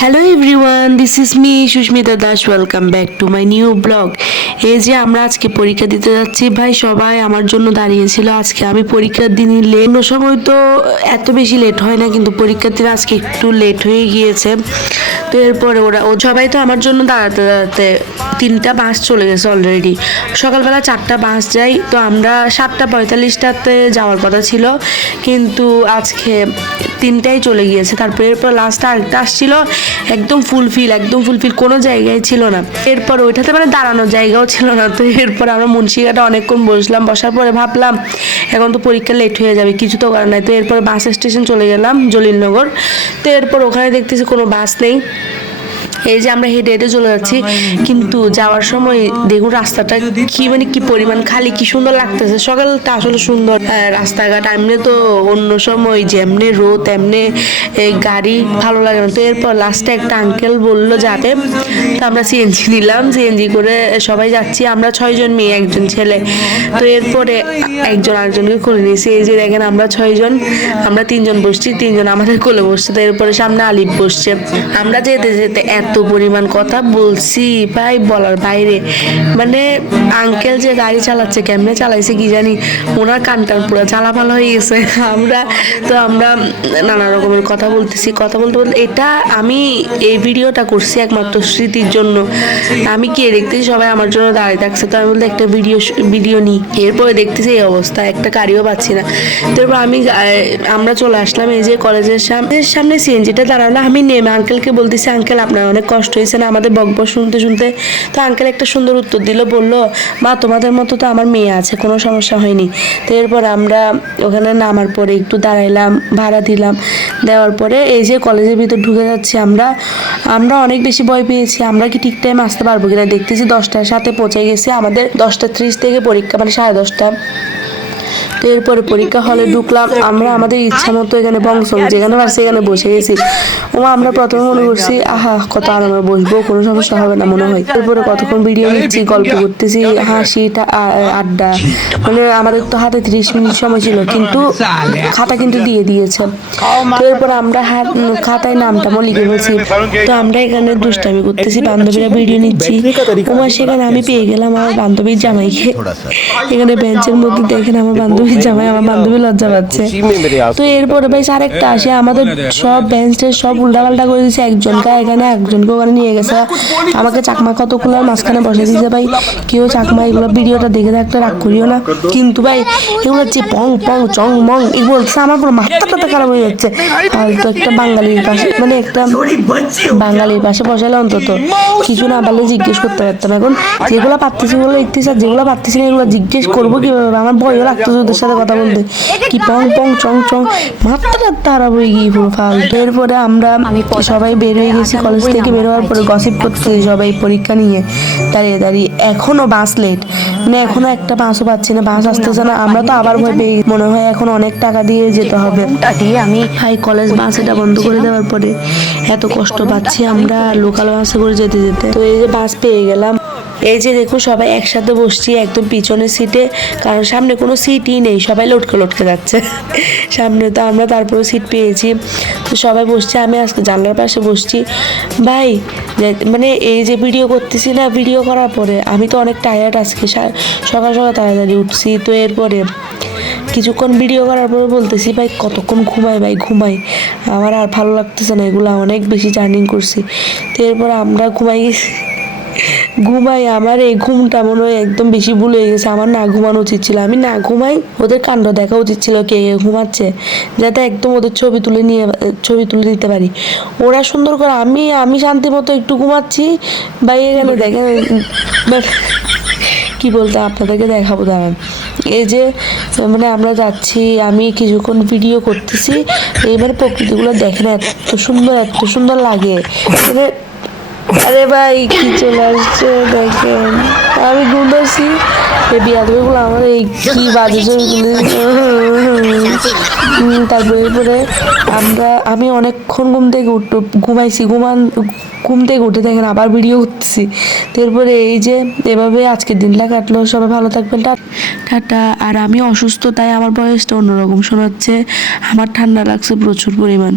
Hello everyone, this is me Susmita Das. Welcome back to my new blog. এই যে আমরা আজকে পরীক্ষা দিতে যাচ্ছি, ভাই সবাই আমার জন্য দাঁড়িয়েছিল। আজকে আমি পরীক্ষার দিনই লেট, অন্য সময় তো এত বেশি লেট হয় না, কিন্তু পরীক্ষার দিন আজকে একটু লেট হয়ে গিয়েছে। তো এরপরে সবাই তো আমার জন্য দাঁড়াতে দাঁড়াতে 3টা বাস চলে গেছে অলরেডি। সকালবেলা 4টা বাস যায়, তো আমরা 7:45টাতে যাওয়ার কথা ছিল, কিন্তু আজকে 3টাই চলে গিয়েছে। তারপরে এরপর লাস্টে আরেকটা আসছিল, একদম ফুলফিল কোনো জায়গায় ছিল না। এরপর ওইটাতে মানে দাঁড়ানোর জায়গাও ছিল না। তো এরপর আমরা মুন্সিঘাটে অনেকক্ষণ বসলাম, বসার পরে ভাবলাম এখন তো পরীক্ষা লেট হয়ে যাবে, কিছু তো করার নাই। তো এরপর বাস স্টেশন চলে গেলাম, জলিলনগর। তো এরপর ওখানে দেখতেছি কোনো বাস নেই। এই যে আমরা হেঁটে হেঁটে চলে যাচ্ছি, কিন্তু যাওয়ার সময় দেখুন রাস্তাটা কি পরিমাণ খালি, কি সুন্দর লাগতেছে। সকালটা আসলে সুন্দর, রাস্তাঘাট এমনি তো অন্য সময় যেমনি রোদ তেমনি গাড়ি ভালো লাগে না। তো এরপর লাস্টে একটা আঙ্কেল বললো যাতে, তো আমরা সিএনজি নিলাম, সিএনজি করে সবাই যাচ্ছি। আমরা 6 জন মেয়ে, একজন ছেলে। তো এরপরে একজন আরেকজনকে কোলে নিয়েছি। এই যে দেখেন আমরা 6 জন, আমরা 3 জন বসছি, 3 জন আমাদের কোলে বসছে। তো এরপরে সামনে আলিফ বসছে। আমরা যেতে যেতে এত পরিমাণ কথা বলছি ভাই বলার বাইরে। মানে আঙ্কেল যে গাড়ি চালাচ্ছে, কেমনে চালাইছে কি জানি, ওনার কানটার পুরো জ্বালাপালা হয়ে গেছে। আমরা নানা রকমের কথা বলতেছি, কথা বলতে বলতে এটা আমি এই ভিডিওটা করছি একমাত্র স্মৃতির জন্য। আমি কি দেখতেছি সবাই আমার জন্য দাঁড়িয়ে থাকছে, তো আমি বলতে একটা ভিডিও নিই। এরপরে দেখতেছি এই অবস্থা, একটা গাড়িও পাচ্ছি না। তারপর আমরা চলে আসলাম এই যে কলেজের সামনে সিএনজিটা দাঁড়ালো। আমি নেমে আঙ্কেলকে বলতেছি, আঙ্কেল আপনার অনেক কষ্ট হয়েছে না আমাদের বকবক শুনতে শুনতে? তো আঙ্কেল একটা সুন্দর উত্তর দিল, বললো মা তোমাদের মতো তো আমার মেয়ে আছে, কোনো সমস্যা হয়নি। তো এরপর আমরা ওখানে নামার পরে একটু দাঁড়াইলাম, ভাড়া দিলাম। দেওয়ার পরে এই যে কলেজের ভিতর ঢুকে যাচ্ছি। আমরা অনেক বেশি ভয় পেয়েছি, আমরা কি ঠিক টাইম আসতে পারবো কিনা। দেখতেছি 10টার সাথে পৌঁছে গেছি, আমাদের 10:30 থেকে পরীক্ষা, মানে 10:30। তো এরপরে পরীক্ষা হলে ঢুকলাম। আমরা আমাদের ইচ্ছা মতো এখানে বংশং যেখানে পারছি এখানে বসে গেছি। আমরা প্রথমে মনে করছি আহা কত আরামে বসবো, কোনো সমস্যা হবে না মনে হয়। এরপরে কতক্ষণ ভিডিও নিচ্ছি, গল্প করতেছি, হাসি আড্ডা। মানে আমাদের তো হাতে 30 মিনিট সময় ছিল, কিন্তু খাতা কিন্তু দিয়ে দিয়েছে। তো এরপর আমরা খাতায় নামটা লিখে ফেলছি। তো আমরা এখানে দুষ্টামি করতেছি, বান্ধবীরা ভিডিও নিচ্ছি। সেখানে আমি পেয়ে গেলাম আমার বান্ধবীর জামাইকে। এখানে বেঞ্চের মধ্যে দেখেন আমার বান্ধবীর জামাই, আমার বান্ধবী লজ্জা পাচ্ছে। তো এরপরে ভাই আরেকটা আসে, আমাদের সব বেঞ্চের সব উল্টাপাল্টা করে দিয়েছে। একজনকে ওখানে নিয়ে গেছে, আমাকে চাকমা কতগুলো মাঝখানে বসে দিয়েছে। ভাই কেউ চাকমা এগুলো ভিডিওটা দেখে থাকতে রাগ করিও না, কিন্তু ভাই এগুলো হচ্ছে পং পং চং মং এগুলো বলছে, আমার পুরো মাথাটা খারাপ হয়ে যাচ্ছে। তো একটা বাঙালির পাশে বসালে অন্তত কিছু না পারলে জিজ্ঞেস করতে পারতাম। এখন যেগুলো পারতেছি ওগুলো লিখতেছি, আর যেগুলো পারতেছি না এগুলো জিজ্ঞেস করবো কিভাবে? আমার ভয়ও লাগতেছে ওদের সাথে কথা বলতে, কি পং পং চং চং, মাথাটা খারাপ হয়ে গিয়ে পুরো ফালতু। এরপরে আমরা সবাই বের হয়ে গেছি কলেজ থেকে। বের হওয়ার পরে গসিপ করতেছি সবাই পরীক্ষা নিয়ে দাঁড়িয়ে দাঁড়িয়ে। এখনো বাস লেট, মানে এখনো একটা বাসও পাচ্ছি না, বাস আসতেছে না। আমরা তো আবার ভয় পেয়ে মনে হয় এখন অনেক টাকা দিয়ে যেতে হবে। আমি হাই কলেজ বাস এটা বন্ধ করে দেওয়ার পরে এত কষ্ট পাচ্ছি আমরা লোকাল বাসে করে যেতে যেতে। তো এই যে বাস পেয়ে গেলাম। এই যে দেখো সবাই একসাথে বসছি একদম পিছনের সিটে, কারণ সামনে কোনো সিটই নেই, সবাই লটকে যাচ্ছে সামনে। তো আমরা তারপরে সিট পেয়েছি, তো সবাই বসছি। আমি আজকে জানলার পাশে বসছি। ভাই মানে এই যে ভিডিও করতেছি না, ভিডিও করার পরে আমি তো অনেক টায়ার্ড আজকে, সকাল তাড়াতাড়ি উঠছি। তো এরপরে কিছুক্ষণ ভিডিও করার পরে বলতেছি ভাই কতক্ষণ ঘুমাই, আমার আর ভালো লাগতেছে না, এগুলো অনেক বেশি জার্নি করছি। তো এরপরে আমরা ঘুমাই। আমার এই ঘুমটা মনে হয় একদম বেশি ভুল হয়ে গেছে, আমার না ঘুমানো উচিত ছিল। আমি না ঘুমাই, ওদের কাণ্ড দেখা উচিত ছিল কে ঘুমাচ্ছে, যাতে একদম ওদের ছবি তুলে নিতে পারি। ওরা সুন্দর করে, আমি শান্তি মতো একটু ঘুমাচ্ছি। ভাই এখানে দেখেন কি বলতে আপনাদেরকে দেখাবো, দাঁড়ান। এই যে মানে আমরা যাচ্ছি, আমি কিছুক্ষণ ভিডিও করতেছি, এইবার প্রকৃতিগুলো দেখেন এত সুন্দর লাগে। আরে ভাই কি চলে আসছে দেখেন, আমি ঘুমাচ্ছি, এই বিয়াদগুলো আমার এই কি বাজে ছবিগুলো। তারপরে এরপরে আমি অনেকক্ষণ ঘুম থেকে উঠে দেখেন আবার ভিডিও করতেছি। তারপরে এই যে এভাবে আজকের দিনটা কাটলো। সবাই ভালো থাকবেন, টাটা। আর আমি অসুস্থ, তাই আমার বয়সটা অন্যরকম শোনাচ্ছে, আমার ঠান্ডা লাগছে প্রচুর পরিমাণ।